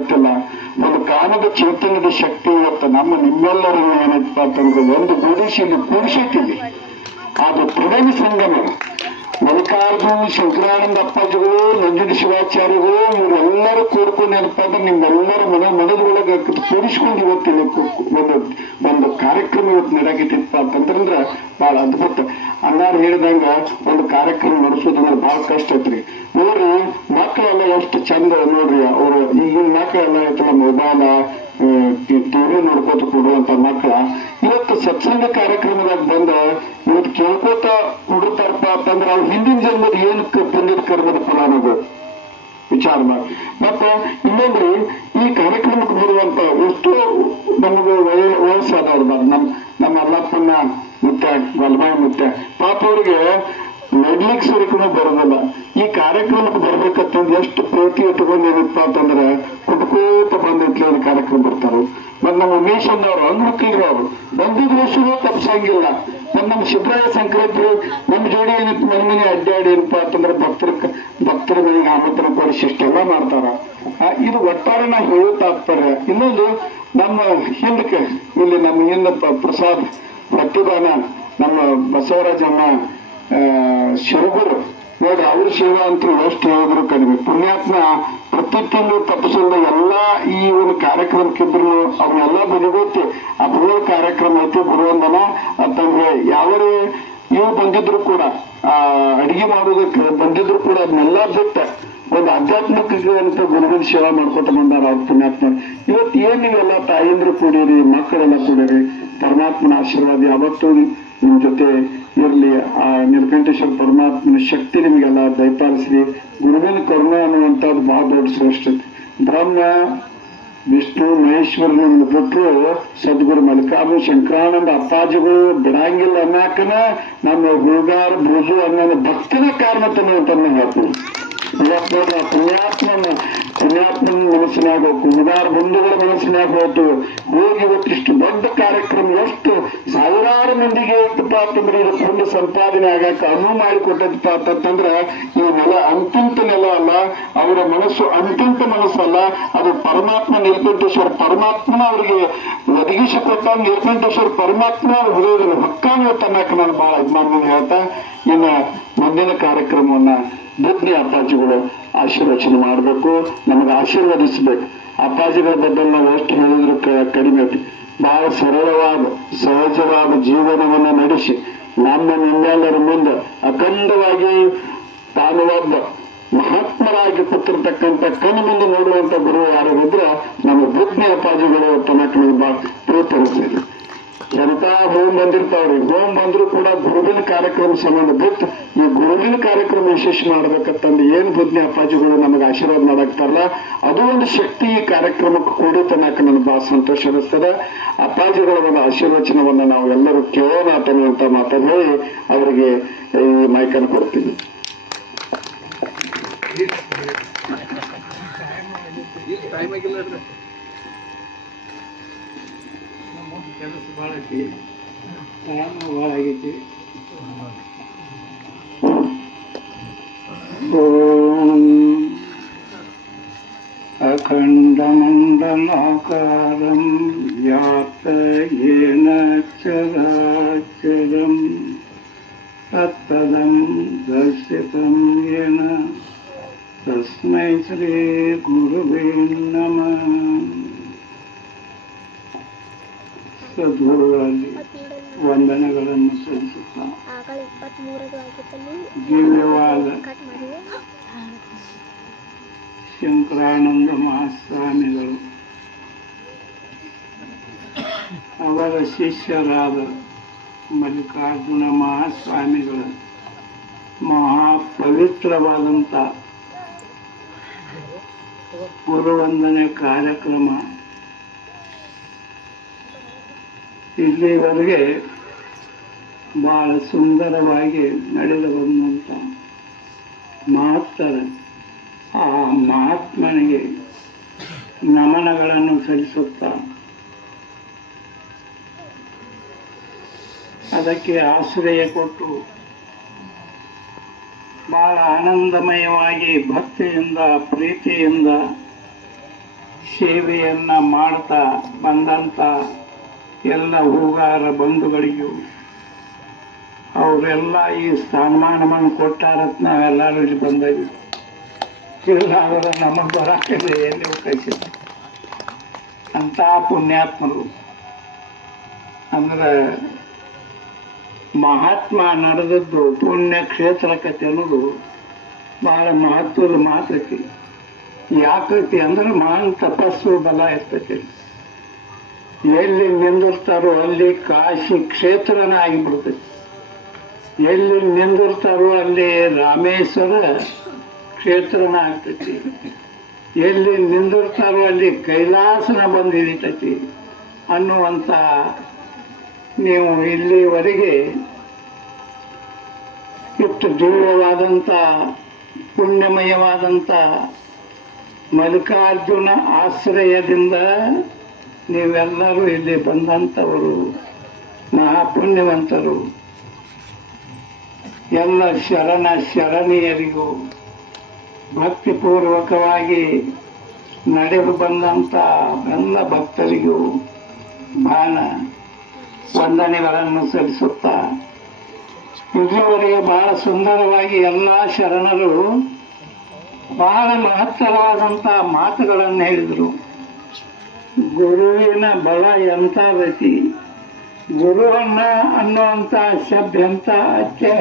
ಗೊತ್ತಿಲ್ಲ. ಒಂದು ಕಾಮದ ಚೈತನ್ಯದ ಶಕ್ತಿ ಇವತ್ತು ನಿಮ್ಮೆಲ್ಲರೂ ಏನಪ್ಪ ಅಂತಂದ್ರೆ ಒಂದು ಗೂಡಿಸಿ ಇಲ್ಲಿ ಕೂಡಿಸಿಟ್ಟಿದೆ. ಅದು ತ್ರಿವೇಣ ಸಂಗಮ. ಮಲ್ಲಿಕಾರ್ಜುನ ಶಂಕರಾನಂದ ಅಪ್ಪಾಜಿಗಳು, ನಂಜುಂಡ ಶಿವಾಚಾರ್ಯಗಳು ಇವರೆಲ್ಲರೂ ಕೂಡ್ಕೊಂಡು ಏನಪ್ಪಾ ಅಂದ್ರೆ ನಿಮ್ಮೆಲ್ಲರ ಮನದೊಳಗೆ ಕೂಡಿಸ್ಕೊಂಡು ಇವತ್ತಿಲ್ಲ ಒಂದು ಕಾರ್ಯಕ್ರಮ ಇವತ್ತು ನಡೆಯಾಗಿತ್ತಪ್ಪ ಅಂತಂದ್ರೆ ಬಹಳ ಅದ್ಭುತ. ಅಣ್ಣಾರು ಹೇಳಿದಂಗ ಒಂದು ಕಾರ್ಯಕ್ರಮ ನಡೆಸೋದಂದ್ರೆ ಬಹಳ ಕಷ್ಟ ಐತ್ರಿ. ನೋಡ್ರಿ ಮಕ್ಕಳೆಲ್ಲ ಎಷ್ಟು ಚಂದ ನೋಡ್ರಿ. ಅವರು ಈಗಿನ ಮಕ್ಕಳೆಲ್ಲ ಐತಲ್ಲ ಮೊಬೈಲ ಟಿವಿ ನೋಡ್ಕೋತ ಕೊಡುವಂತ ಮಕ್ಕಳ ಇವತ್ತು ಸತ್ಸಂಗ ಕಾರ್ಯಕ್ರಮದಾಗ ಬಂದ ಇವತ್ತು ಕೇಳ್ಕೋತ ಕೊಡುತ್ತಾರಪ್ಪ ಅಂತಂದ್ರೆ ಅವ್ರು ಹಿಂದಿನ ಜನ್ಮದ ಏನಕ್ಕೆ ಪುಣ್ಯದ ಕರ್ಮದ ಫಲ ಅನ್ನೋದು ವಿಚಾರ ಮಾಡಿ. ಮತ್ತೆ ಇನ್ನೊಂದ್ರಿ ಈ ಕಾರ್ಯಕ್ರಮಕ್ಕೆ ಬರುವಂತ ಎಷ್ಟೋ ನಮಗೆ ವಯಸ್ಸಾದವ್ರು ನಮ್ಮ ಅಲ್ಲಪ್ಪನ ಮುತ್ಯ ವಲ್ಮಾಯಿ ಮುತ್ಯ ಪಾಪ ಅವ್ರಿಗೆ ನಡ್ಲಿಕ್ಕೆ ಸರಿಕೂ ಬರೋದಲ್ಲ. ಈ ಕಾರ್ಯಕ್ರಮಕ್ಕೆ ಬರ್ಬೇಕಂತಂದು ಎಷ್ಟು ಪ್ರೀತಿ ಇಟ್ಕೊಂಡು ಏನಪ್ಪ ಅಂತಂದ್ರೆ ಕುಟ್ಕೋತ ಬಂದಿತ್ಲಿ ಒಂದು ಕಾರ್ಯಕ್ರಮ ಬರ್ತಾರು. ಮತ್ ನಮ್ಮ ಉಮೇಶ್ ಅವ್ರು ಅಂಗ್ಮಕ್ಳಿದ್ರು, ಅವ್ರು ಬಂದಿದ್ ವರ್ಷವೂ ತಪ್ಸಂಗಿಲ್ಲ. ನಮ್ಮ ಸಿದ್ದರಾಯ ಸಂಕ್ರಾಂತಿ ನಮ್ಮ ಜೋಡಿ ಏನಪ್ಪ ಮನೆ ಅಡ್ಡಾಡಿ ಏನಪ್ಪಾ ಅಂತಂದ್ರೆ ಭಕ್ತರ ಮನೆಗೆ ಆಮಂತ್ರಣ ಕೊಡಿಸಿ ಇಷ್ಟೆಲ್ಲ ಮಾಡ್ತಾರ. ಇದು ಒಟ್ಟಾರೆ ನಾ ಹೇಳೋ ತಾತ್ಪರ್ಯ. ಇನ್ನೊಂದು ನಮ್ಮ ಹಿಂದಕ್ಕೆ ಇಲ್ಲಿ ನಮ್ಮ ಹಿಂದ ಪ್ರಸಾದ್ ಪ್ರತಿಭಾನ ನಮ್ಮ ಬಸವರಾಜಮ್ಮ ಶಿರಗುರು ನೋಡ್ರಿ, ಅವ್ರ ಸೇವಾ ಅಂತೂ ಎಷ್ಟು ಹೇಳಿದ್ರು ಕಡಿಮೆ. ಪುಣ್ಯಾತ್ಮ ಪ್ರತಿ ತಿಂಗಳು ತಪ್ಪಿಸಲ್ದ ಎಲ್ಲಾ ಈ ಒಂದು ಕಾರ್ಯಕ್ರಮಕ್ಕಿದ್ರು ಅವ್ರನ್ನೆಲ್ಲ ಬದಿಗೊತ್ತಿ ಆ ಬರುವ ಕಾರ್ಯಕ್ರಮ ಐತಿ ಬರುವಂದನ ಅಂತಂದ್ರೆ ಯಾವರೇ ಇವು ಬಂದಿದ್ರು ಕೂಡ ಅಡಿಗೆ ಮಾಡೋದಕ್ಕೆ ಬಂದಿದ್ರು ಕೂಡ ಅದನ್ನೆಲ್ಲ ಬಿಟ್ಟ ಒಂದು ಆಧ್ಯಾತ್ಮಿಕ ಅಂತ ಗುರುಗಳ ಸೇವಾ ಮಾಡ್ಕೊತ ಬಂದಾರ ಅವ್ರ ಪುಣ್ಯಾತ್ಮ. ಇವತ್ತು ಏನ್ ನೀವೆಲ್ಲ ತಾಯಂದ್ರು ಕೂಡಿರಿ, ಮಕ್ಕಳೆಲ್ಲ ಕೂಡಿರಿ, ಪರಮಾತ್ಮನ ಆಶೀರ್ವಾದ ಯಾವತ್ತೂ ನಿಮ್ ಜೊತೆ ಇರ್ಲಿ. ಆ ನೀಲಕಂಠೇಶ್ವರ ಪರಮಾತ್ಮನ ಶಕ್ತಿ ನಿಮ್ಗೆಲ್ಲ ದಯಪಾಲಿಸ್ರಿ. ಗುರುವಿನ ಕರುಣ ಅನ್ನುವಂಥದ್ದು ಬಹಳ ದೊಡ್ಡ ಶ್ರೇಷ್ಠ. ಬ್ರಹ್ಮ ವಿಷ್ಣು ಮಹೇಶ್ವರನನ್ನು ಬಿಟ್ಟರು ಸದ್ಗುರು ಮಲ್ಲಿಕಾರ್ಜುನ ಶಂಕರಾನಂದ ಅಪ್ಪಾಜಿಗಳು ಬಿಡಂಗಿಲ್ಲ ಅನ್ನಕನ ನಮ್ಮ ಗುರುಗಾರ ಭುಜು ಅನ್ನೋ ಭಕ್ತಿನ ಕಾರಣ ಅಂತ ಹೇಳ್ತೀನಿ. ಪುಣ್ಯಾತ್ಮನ ಮನಸ್ಸಿನಾಗ ಕುಮಗಾರ ಬಂಧುಗಳ ಮನಸ್ಸಿನಾಗ ಹೋಯ್ತು ಹೋಗಿ ಇವತ್ತಿಷ್ಟು ದೊಡ್ಡ ಕಾರ್ಯಕ್ರಮ ಎಷ್ಟು ಸಾವಿರಾರು ಮಂದಿಗೆ ಇತ್ತಪ್ಪ ಅಂತಂದ್ರೆ ಇದು ಪುಣ್ಯ ಸಂಪಾದನೆ ಆಗಕ್ಕೆ ಅನುವು ಮಾಡಿಕೊಟ್ಟದಪ್ಪ ಅಂತಂದ್ರೆ ಈ ನೆಲ ಅಂತಿಂತ ನೆಲ ಅಲ್ಲ, ಅವರ ಮನಸ್ಸು ಅಂತಿಂತ ಮನಸ್ಸಲ್ಲ. ಅದು ಪರಮಾತ್ಮ ನೀಲಕಂಠೇಶ್ವರ ಪರಮಾತ್ಮನ ಅವ್ರಿಗೆ ಒದಗಿಸಿಕೊಟ್ಟ ನೀಲಕಂಠೇಶ್ವರ ಪರಮಾತ್ಮ ಹೃದಯದಲ್ಲಿ ಹಕ್ಕಾನು ತನ್ನಕ್ಕೆ ನಾನು ಬಹಳ ಇದು ಹೇಳ್ತಾ ಇನ್ನ ಮುಂದಿನ ಕಾರ್ಯಕ್ರಮವನ್ನ ಬುದ್ಧಿ ಅಪ್ಪಾಜಿಗಳು ಆಶೀರ್ವಚನೆ ಮಾಡಬೇಕು, ನಮಗೆ ಆಶೀರ್ವದಿಸ್ಬೇಕು. ಅಪ್ಪಾಜಿಗಳ ಬಗ್ಗೆ ನಾವು ಎಷ್ಟು ಹೇಳಿದ್ರು ಕಡಿಮೆ. ಬಹಳ ಸರಳವಾದ ಸಹಜವಾದ ಜೀವನವನ್ನ ನಡೆಸಿ ನಿಮ್ಮೆಲ್ಲರ ಮುಂದೆ ಅಖಂಡವಾಗಿ ತಾನು ಒಬ್ಬ ಮಹಾತ್ಮರಾಗಿ ಕೂತಿರ್ತಕ್ಕಂಥ ಕಣ್ಣು ಮುಂದೆ ನೋಡುವಂತ ಗುರು ಯಾರು ಇದ್ರೆ ನಮ್ಮ ಬುದ್ಧಿ ಅಪ್ಪಾಜಿಗಳು ತನಕ ಬಹಳ ಪ್ರೀತಿಸ್ತಿದ್ರು. ಎಂತ ಹೋಮ್ ಬಂದಿರ್ತಾವ್ರಿ, ಹೋಮ್ ಬಂದ್ರು ಕೂಡ ಗುರುವಿನ ಕಾರ್ಯಕ್ರಮ ಸಂಬಂಧ ಬಿಟ್ಟು ಈ ಗುರುವಿನ ಕಾರ್ಯಕ್ರಮ ವಿಶೇಷ ಮಾಡ್ಬೇಕಂತಂದು ಏನ್ ಬುದ್ಧಿ ಅಪ್ಪಾಜಿಗಳು ನಮಗೆ ಆಶೀರ್ವಾದ ಮಾಡಾಕ್ತಾರಲ್ಲ ಅದು ಒಂದು ಶಕ್ತಿ ಈ ಕಾರ್ಯಕ್ರಮಕ್ಕೆ ಕೂಡಿ ತನಕ ನನಗೆ ಬಹಳ ಸಂತೋಷ ಅನಿಸ್ತದೆ. ಅಪ್ಪಾಜಿಗಳ ಒಂದು ಆಶೀರ್ವಚನವನ್ನ ನಾವು ಎಲ್ಲರೂ ಕೇಳೋಣ ಅನ್ನುವಂತ ಮಾತನ್ನು ಹೇಳಿ ಅವರಿಗೆ ಈ ಮೈಕನ್ನು ಕೊಡ್ತೀವಿ. ಕೆಲಸ ಭಾಳ ಐತಿ, ಟೈಮ್ ಭಾಳ ಆಗೈತಿ. ಓಂ ಅಖಂಡಮಂಡಲಾಕಾರಂ ವ್ಯಾಪ್ತಯೇನ ಚರಾಚರಂ ತತ್ತದಂ ದರ್ಶಿತಂ ಯೇನ ತಸ್ಮೈ ಶ್ರೀ ಗುರುವೇ ನಮಃ. ಸದ್ಗುರುಗಳಲ್ಲಿ ವಂದನೆಗಳನ್ನು ಸಲ್ಲಿಸುತ್ತಾ ದಿವ್ಯವಾದ ಶಂಕರಾನಂದ ಮಹಾಸ್ವಾಮಿಗಳು ಅವರ ಶಿಷ್ಯರಾದ ಮಲ್ಲಿಕಾರ್ಜುನ ಮಹಾಸ್ವಾಮಿಗಳ ಮಹಾಪವಿತ್ರವಾದಂಥ ಗುರುವಂದನೆ ಕಾರ್ಯಕ್ರಮ ಇಲ್ಲಿವರೆಗೆ ಬಹಳ ಸುಂದರವಾಗಿ ನಡೆದು ಬಂದಂಥ ಮಹತ್ತರ ಆ ಮಹಾತ್ಮನಿಗೆ ನಮನಗಳನ್ನು ಸಲ್ಲಿಸುತ್ತಾ ಅದಕ್ಕೆ ಆಶ್ರಯ ಕೊಟ್ಟು ಬಹಳ ಆನಂದಮಯವಾಗಿ ಭಕ್ತಿಯಿಂದ ಪ್ರೀತಿಯಿಂದ ಸೇವೆಯನ್ನು ಮಾಡ್ತಾ ಬಂದಂಥ ಎಲ್ಲ ಹೂಗಾರ ಬಂಧುಗಳಿಗೂ ಅವರೆಲ್ಲ ಈ ಸ್ಥಾನಮಾನವನ್ನು ಕೊಟ್ಟಾರತ್ ನಾವೆಲ್ಲರೂ ಇಲ್ಲಿ ಬಂದಿದ್ವಿ. ಇಲ್ಲ ಅವರ ನಮಗೆ ಬರಾಕಿಲ್ಲ, ಎಲ್ಲಿ ಕಳಿಸಿದ್ರು ಅಂಥ ಪುಣ್ಯಾತ್ಮರು. ಅಂದ್ರೆ ಮಹಾತ್ಮ ನಡೆದದ್ದು ಪುಣ್ಯ ಕ್ಷೇತ್ರ ಕಥೆ ಅನ್ನೋದು ಬಹಳ ಮಹತ್ವದ ಮಾತೈತಿ. ಯಾಕೈತಿ ಅಂದ್ರೆ ಮಹಾನ್ ತಪಸ್ಸು ಬಲ ಇರ್ತೈತಿ. ಎಲ್ಲಿ ನಿಂದಿರ್ತಾರೋ ಅಲ್ಲಿ ಕಾಶಿ ಕ್ಷೇತ್ರನ ಆಗಿಬಿಡ್ತೈತಿ. ಎಲ್ಲಿ ನಿಂದಿರ್ತಾರೋ ಅಲ್ಲಿ ರಾಮೇಶ್ವರ ಕ್ಷೇತ್ರನ ಆಗ್ತೈತಿ. ಎಲ್ಲಿ ನಿಂದಿರ್ತಾರೋ ಅಲ್ಲಿ ಕೈಲಾಸನ ಬಂದು ಹಿಡಿತೈತಿ ಅನ್ನುವಂಥ ನೀವು ಇಲ್ಲಿವರೆಗೆ ಇಷ್ಟು ದಿವ್ಯವಾದಂಥ ಪುಣ್ಯಮಯವಾದಂಥ ಮಲ್ಲಿಕಾರ್ಜುನ ಆಶ್ರಯದಿಂದ ನೀವೆಲ್ಲರೂ ಇಲ್ಲಿ ಬಂದಂಥವರು ಮಹಾಪುಣ್ಯವಂತರು. ಎಲ್ಲ ಶರಣ ಶರಣೀಯರಿಗೂ ಭಕ್ತಿಪೂರ್ವಕವಾಗಿ ನಡೆದು ಬಂದಂಥ ಎಲ್ಲ ಭಕ್ತರಿಗೂ ಬಾಣ ವಂದನೆಗಳನ್ನು ಸಲ್ಲಿಸುತ್ತಾ, ಇಲ್ಲಿವರೆಗೆ ಬಹಳ ಸುಂದರವಾಗಿ ಎಲ್ಲ ಶರಣರು ಬಹಳ ಮಹತ್ತರವಾದಂಥ ಮಾತುಗಳನ್ನು ಹೇಳಿದರು. ಗುರುವಿನ ಬಲ ಎಂಥದೈತಿ, ಗುರುವನ್ನ ಅನ್ನುವಂಥ ಶಬ್ದ ಎಂಥ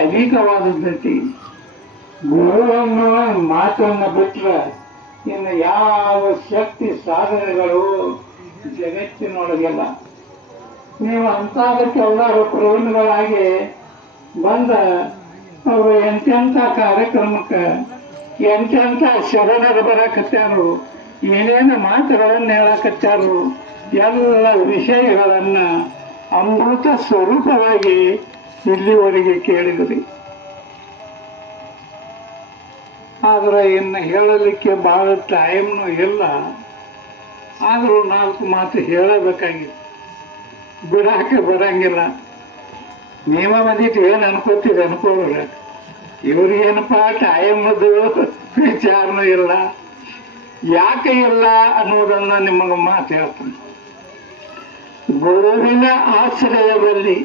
ಅಧಿಕವಾದದ್ದೈತಿ. ಗುರುವನ್ನು ಮಾತನ್ನು ಬಿಟ್ಟರೆ ಇನ್ನು ಯಾವ ಶಕ್ತಿ ಸಾಧನೆಗಳು ಜಗತ್ತಿನೊಳಗೆಲ್ಲ. ನೀವು ಅಂಥದಕ್ಕೆಲ್ಲರೂ ಪ್ರವೀಣಗಳಾಗಿ ಬಂದ ಅವರು ಎಂತೆಂಥ ಕಾರ್ಯಕ್ರಮಕ್ಕೆ ಎಂತೆಂಥ ಶರಣರು ಬರಕತ್ಯಾರು, ಏನೇನು ಮಾತುಗಳನ್ನು ಹೇಳಕತ್ಯಾರು, ಎಲ್ಲ ವಿಷಯಗಳನ್ನು ಅಮೃತ ಸ್ವರೂಪವಾಗಿ ಇಲ್ಲಿವರೆಗೆ ಕೇಳಿದ್ರಿ. ಆದರೆ ಇನ್ನು ಹೇಳಲಿಕ್ಕೆ ಬಹಳ ಟೈಮ್ನು ಇಲ್ಲ. ಆದರೂ 4 ಮಾತು ಹೇಳಬೇಕಾಗಿತ್ತು, ಬಿಡಾಕೆ ಬರಂಗಿಲ್ಲ. ನೀವ ಬಂದಿಟ್ಟು ಏನು ಅನ್ಕೋತೀರಿ ಅನ್ಕೋರ, ಇವ್ರಿಗೇನಪ್ಪ ಟೈಮದು ವಿಚಾರನೂ ಇಲ್ಲ. ಯಾಕೆ ಇಲ್ಲ ಅನ್ನೋದನ್ನ ನಿಮಗೆ ಮಾತು ಹೇಳ್ತೀನಿ. ಗುರುವಿನ ಆಶ್ರಯದಲ್ಲಿ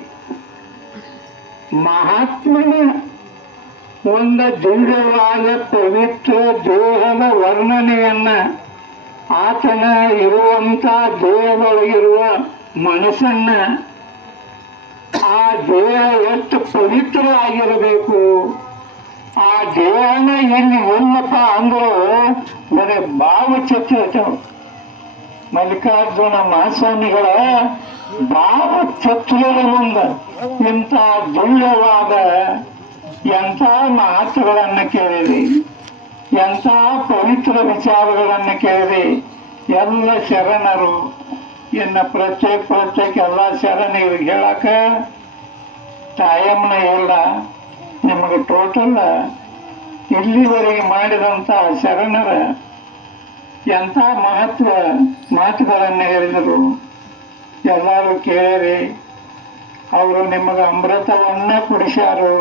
ಮಹಾತ್ಮನ ಒಂದು ದಿವ್ಯವಾದ ಪವಿತ್ರ ದೇಹದ ವರ್ಣನೆಯನ್ನ, ಆತನ ಇರುವಂಥ ದೇಹದೊಳಗಿರುವ ಮನಸ್ಸನ್ನ, ಆ ದೇಹ ಎಷ್ಟು ಪವಿತ್ರ ಆಗಿರಬೇಕು, ಆ ದೇಹನ ಇಲ್ಲಿ ಎಲ್ಲಪ್ಪ ಅಂದ್ರು ಬರೀ ಭಾವಚಿತ್ರ. ಮಲ್ಲಿಕಾರ್ಜುನ ಮಹಾಸ್ವಾಮಿಗಳ ಭಾವಚಿತ್ರದ ಮುಂದೆ ಇಂಥ ದಿವ್ಯವಾದ ಎಂಥ ಮಾತುಗಳನ್ನು ಕೇಳಿರಿ, ಎಂಥ ಪವಿತ್ರ ವಿಚಾರಗಳನ್ನು ಕೇಳಿರಿ. ಎಲ್ಲ ಶರಣರು ಇನ್ನು ಪ್ರತ್ಯೇಕ ಎಲ್ಲ ಶರಣರಿಗೆ ಹೇಳಕ ಟೈಮ್ನ ಇಲ್ಲ. ನಿಮಗೆ ಟೋಟಲ್ ಇಲ್ಲಿವರೆಗೆ ಮಾಡಿದಂಥ ಶರಣರ ಎಂಥ ಮಹತ್ವ ಮಾತುಗಳನ್ನು ಹೇಳಿದರು ಎಲ್ಲರೂ ಕೇಳಿರಿ. ಅವರು ನಿಮಗೆ ಅಮೃತವನ್ನ ಕುಡಿಸ್ಯಾರು.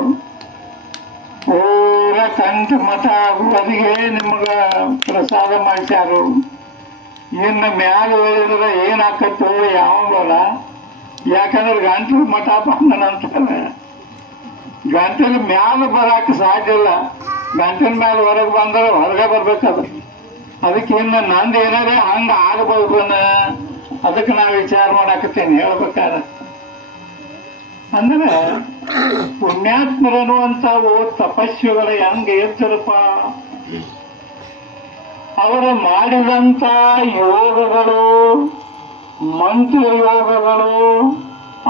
ಪೂರ ಕಂಠ ಮಠ ಆಗುವರಿಗೆ ನಿಮಗೆ ಪ್ರಸಾದ ಮಾಡಿಸ್ಯಾರು. ಇನ್ನು ಮ್ಯಾಲ ಹೇಳಿದ್ರೆ ಏನಾಕತ್ತೋ ಯಾವಲ್ಲ. ಯಾಕಂದ್ರೆ ಗಂಟಲು ಮಠ ಬಂದನಂತಾರೆ, ಗಂಟಲು ಮ್ಯಾಲ ಬರಾಕ ಸಾಧ್ಯ ಇಲ್ಲ. ಗಂಟಲ ಮ್ಯಾಲ ಹೊರಗೆ ಬಂದ್ರೆ ಹೊರಗೆ ಬರ್ಬೇಕದು. ಅದಕ್ಕೆ ಇನ್ನು ನಂದು ಏನಾರೇ ಹಂಗೆ ಆಗಬಹುದು ಅದಕ್ಕೆ ನಾ ವಿಚಾರ ಮಾಡಾಕತ್ತೇನೆ ಹೇಳ್ಬೇಕಾದ್ರೆ. ಅಂದ್ರೆ ಪುಣ್ಯಾತ್ಮರನ್ನುವಂಥವು ತಪಸ್ವಿಗಳು ಹೆಂಗೆ ಇರ್ತಾರಪ್ಪ, ಅವರು ಮಾಡಿದಂಥ ಯೋಗಗಳು, ಮಂತ್ರ ಯೋಗಗಳು,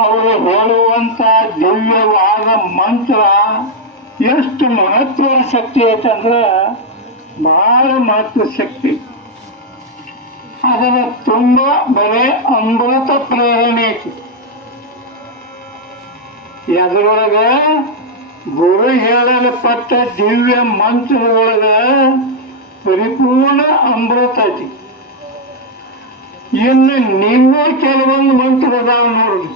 ಅವರು ಹೇಳುವಂಥ ದಿವ್ಯವಾದ ಮಂತ್ರ ಎಷ್ಟು ಮಹತ್ವದ ಶಕ್ತಿ ಐತಂದ್ರೆ ಬಹಳ ಮಹತ್ವ ಶಕ್ತಿ. ಅದರ ತುಂಬ ಬರೇ ಅಮೃತ ಪ್ರೇರಣೆ ಐತಿ. ಅದರೊಳಗ ಗುರು ಹೇಳಲ್ಪಟ್ಟ ದಿವ್ಯ ಮಂತ್ರದೊಳಗ ಪರಿಪೂರ್ಣ ಅಮೃತ ಐತಿ. ಇನ್ನು ನಿನ್ನೂ ಕೆಲವೊಂದು ಮಂತ್ರ ಅದಾವ ನೋಡ್ರಿ,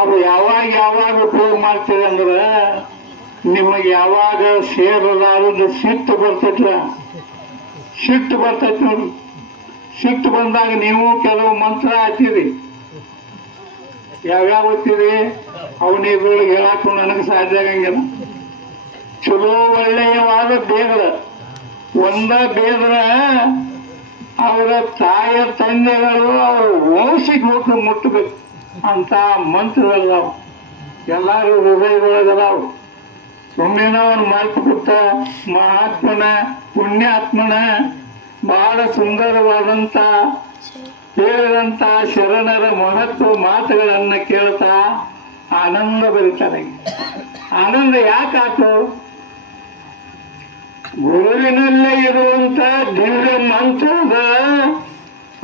ಅವು ಯಾವಾಗ ಉಪಯೋಗ ಮಾಡ್ತೀರಿ ಅಂದ್ರೆ ನಿಮಗೆ ಯಾವಾಗ ಸೇರಲಾರದು ಸಿಟ್ಟು ಬರ್ತೈತಿ ನೋಡ್ರಿ. ಸಿಟ್ಟು ಬಂದಾಗ ನೀವು ಕೆಲವು ಮಂತ್ರ ಹಾಕ್ತೀರಿ. ಯಾವ್ಯಾವ ಓದ್ತೀರಿ ಅವನ ಇದ್ರೊಳಗೆ ಹೇಳಾಕ ನನಗೆ ಸಾಧ್ಯ ಆಗಂಗಿಲ್ಲ. ಚಲೋ ಒಳ್ಳೆಯವಾದ ಬೇಗರ ಒಂದ ಬೇದ್ರ ಅವರ ತಾಯ ತಂದೆಗಳು ಅವ್ರ ವಂಶಕ್ಕೆ ಹೋಗಿ ಮುಟ್ಟಬೇಕು ಅಂತ ಮಂತ್ರಗಳದಾವ. ಎಲ್ಲಾರು ಹೃದಯದೊಳಗದಾವು. ಸುಮ್ಮನೆ ಅವನು ಮಾತು ಕೊಟ್ಟ ಮಹಾತ್ಮನ ಪುಣ್ಯಾತ್ಮನ ಬಹಳ ಸುಂದರವಾದಂತ ಹೇಳಿದಂತ ಶರಣರ ಮಹತ್ವ ಮಾತುಗಳನ್ನ ಕೇಳ್ತಾ ಆನಂದ ಬರೀತಾರೆ. ಆನಂದ ಯಾಕಾತು? ಗುರುವಿನಲ್ಲೇ ಇರುವಂತ ದಿವ್ಯ ಮಂತ್ರದ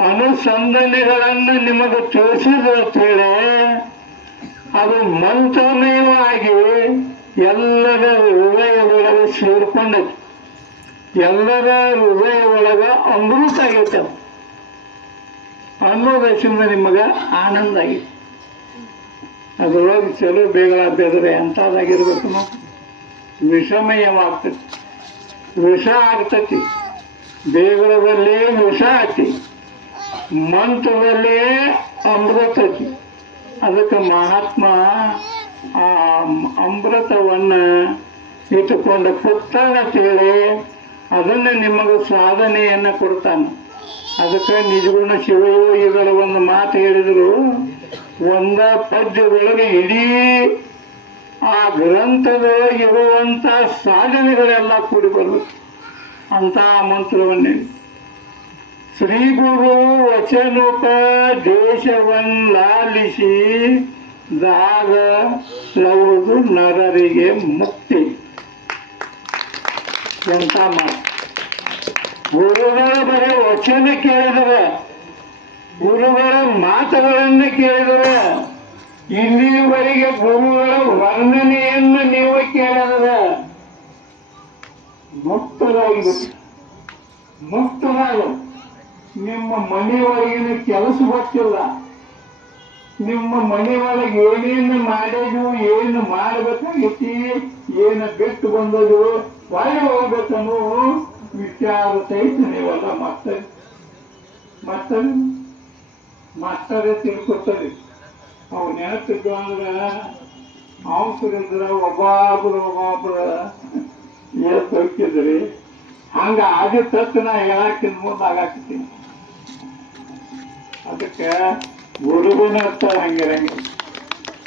ಅನುಸಂಧಾನಗಳನ್ನ ನಿಮಗೆ ತಿಳಿಸಿದ್ರೆ ಅದು ಮಂತ್ರಮಯವಾಗಿ ಎಲ್ಲರ ಹೃದಯದೊಳಗೆ ಸೇರ್ಕೊಂಡೈತಿ. ಎಲ್ಲರ ಹೃದಯ ಒಳಗ ಅಮೃತ ಆಗೈತೆ. ಅನ್ನೋದರಿಂದ ನಿಮಗ ಆನಂದ ಆಗೈತಿ. ಅದ್ರೊಳಗೆ ಚಲೋ ಬೇಗ ಬೆದರೆ ಎಂಥದ್ದಾಗಿರ್ಬೇಕು ನಾವು. ವಿಷಮಯವಾಗ್ತೈತಿ, ವಿಷ ಆಗ್ತತಿ. ಬೇಗರದಲ್ಲಿ ವಿಷ ಐತಿ, ಮಂತ್ರದಲ್ಲಿ ಅಮೃತ ಐತಿ. ಅದಕ್ಕೆ ಮಹಾತ್ಮ ಆ ಅಮೃತವನ್ನ ಇಟ್ಟುಕೊಂಡ ಪುತ್ತನ ತೇಳಿ ಅದನ್ನ ನಿಮಗೆ ಸಾಧನೆಯನ್ನ ಕೊಡ್ತಾನೆ. ಅದಕ್ಕೆ ನಿಜಗುಣ ಶಿವಯೋಗಿಗಳ ಒಂದು ಮಾತು ಹೇಳಿದ್ರು, ಒಂದ ಪದ್ಯದೊಳಗೆ ಇಡೀ ಆ ಗ್ರಂಥದೊಳಗೆ ಇರುವಂತ ಸಾಧನೆಗಳೆಲ್ಲ ಕೂಡಿ ಬರಬೇಕು ಅಂತ ಮಂತ್ರವನ್ನೇ. ಶ್ರೀ ಗುರು ವಚನೋಪ ದೇಶವನ್ನಾಲಿಸಿ ದಾಗ ಲವುದು ನರರಿಗೆ ಮುಕ್ತಿ ಎಂತ ಮಾತು. ಗುರುಗಳ ಬರೀ ವಚನ ಕೇಳಿದರೆ, ಗುರುಗಳ ಮಾತುಗಳನ್ನ ಕೇಳಿದರೆ, ಇಲ್ಲಿವರೆಗೆ ಗುರುಗಳ ವರ್ಣನೆಯನ್ನು ನೀವು ಕೇಳಿದರೆ ಮುಕ್ತರಾಗಿರುತ್ತೆ. ಮುಕ್ತರಾಗ ನಿಮ್ಮ ಮನೆಯೊಳಗಿನ ಕೆಲಸ ಗೊತ್ತಿಲ್ಲ, ನಿಮ್ಮ ಮನೆಯೊಳಗೆ ಏನೇನು ಮಾಡಿದ್ವು, ಏನು ಮಾಡಬೇಕಾಗಿತ್ತು, ಏನು ಬಿಟ್ಟು ಬಂದದು, ಒಳ್ಳೆ ಹೋಗ್ಬೇಕನ್ನೋ ವಿಚಾರ ಸಹಿತ ನೀವೆಲ್ಲ ಮತ್ತರೆ ತಿಳ್ಕೊತಾರೆ. ಅವು ನೆನಪಿದ್ದು ಅಂದ್ರೆ ಅವಸರಿದ್ರ ಒಬ್ಬೊಬ್ರು ಏಕಿದ್ರಿ. ಹಂಗ ಆದ ತತ್ತು ನಾ ಹೇಳಾಕಿನ ಮುಂದೆ ಆಗಾಕಿದ್ದೀನಿ. ಅದಕ್ಕೆ ಗುರುವಿನ ಅರ್ಥ ಹಂಗಿರಂಗಿಲ್ಲ.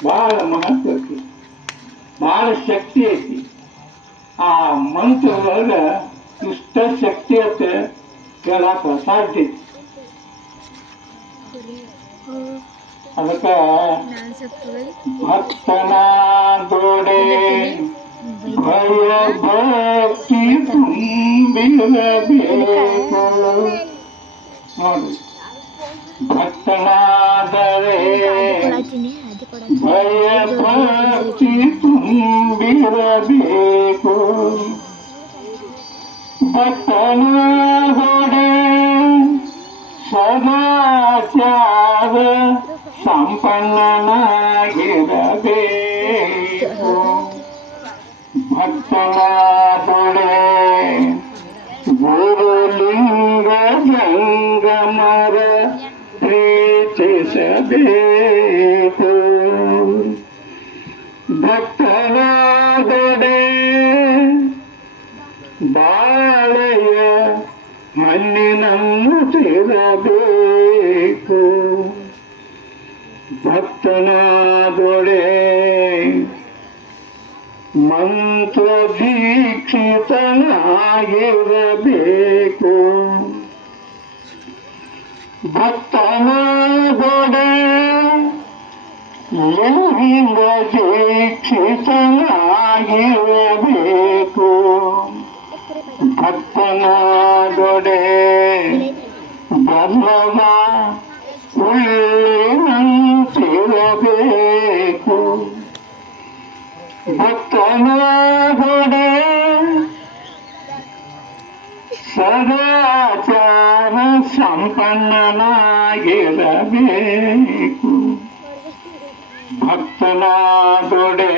ಬಹಳ ಮಹತ್ವ ಐತಿ, ಬಹಳ ಶಕ್ತಿ ಐತಿ. ಆ ಮಂತ್ರದೊಳಗ ಇಷ್ಟ ಶಕ್ತಿ ಅಂತ ಹೇಳಾಕ ಸಾಧ್ಯ ಐತಿ. ಅದಕ್ಕ ಭಕ್ತನ ದೊಡೆ ಭಯ ಭಕ್ತಿ ತುಂಬಿರಬೇಕು ನೋಡಿ. ಭಕ್ತನಾದರೆ ಭಯ ಭಕ್ತಿ ತುಂಬಿರಬೇಕು. ಭಕ್ತನಾದರೆ ಸದಾಚಾರ ಸಂಪನ್ನನಾಗಿರಬೇಕು. ಭಕ್ತನಾದೊಡೆ ಗುರುಲಿಂಗ ಜಂಗಮರ ಪ್ರೀತಿಸಬೇಕು. ಭಕ್ತನಾದೊಡೆ ಬಾಳೆಯ ಹಣ್ಣಿನನ್ನು ತಿರಬೇಕು. ಭಕ್ತನಾದೊಡೆ ಮಂತ್ರ ದೀಕ್ಷಿತನಾಗಿರಬೇಕು. ಭಕ್ತನಾದೊಡೆ ಲಿಂಗ ದೀಕ್ಷಿತನಾಗಿರಬೇಕು. ಭಕ್ತನಾದೊಡೆ ಧರ್ಮದ ಉಳ್ಳಿನಂತಿರಬೇಕು. ಭಕ್ತನಾದೊಡೆ ಸದಾಚಾರ ಸಂಪನ್ನನಾಗಿರಬೇಕು. ಭಕ್ತನಾದೊಡೆ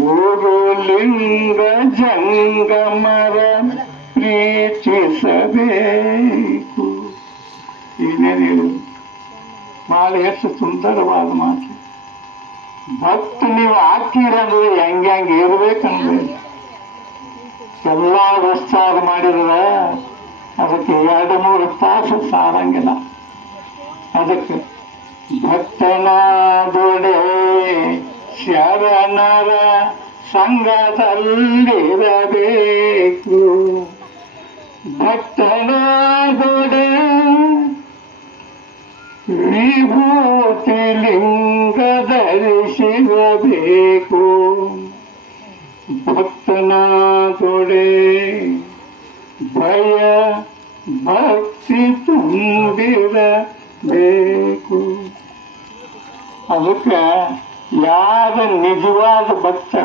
ಗುರುಲಿಂಗ ಜಂಗಮರ ಪ್ರೀತಿಸಬೇಕು. ಏನೇನು ಹೇಳಿದ್ರು ಭಾಳ ಎಷ್ಟು ಸುಂದರವಾದ ಮಾತು. ಭಕ್ತ ನೀವು ಹಾಕಿರಂದ್ರೆ ಹೆಂಗೆ ಇರ್ಬೇಕಂದ್ರೆ ಎಲ್ಲ ವಸ್ತಾರ ಮಾಡಿದ್ರೆ ಅದಕ್ಕೆ 2-3 ತಾಸು ಸಾರಂಗಿಲ್ಲ. ಅದಕ್ಕೆ ಭಕ್ತನಾದೊಡೆ ಶರಣರ ಸಂಘದಲ್ಲಿರಬೇಕು. ಭಕ್ತನಾದೊಡೆ ವಿಭೂತಿ ಲಿಂಗ ಧರಿಸಿರಬೇಕು. ಭಕ್ತನಾದೊಡೆ ಭಯ ಭಕ್ತಿ ತುಂಬಿರಬೇಕು. ಅದಕ್ಕೆ ಯಾರ ನಿಜವಾದ ಭಕ್ತರ